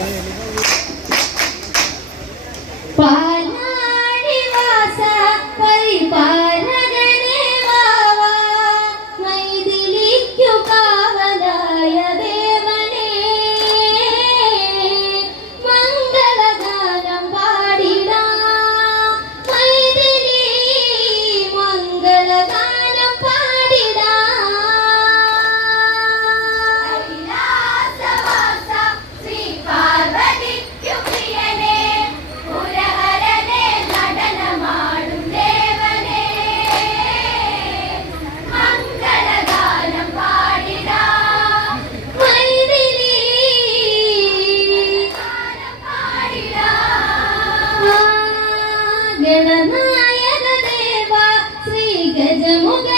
É, legal. ഗണനായക Deva Shri ഗജമുഖനേ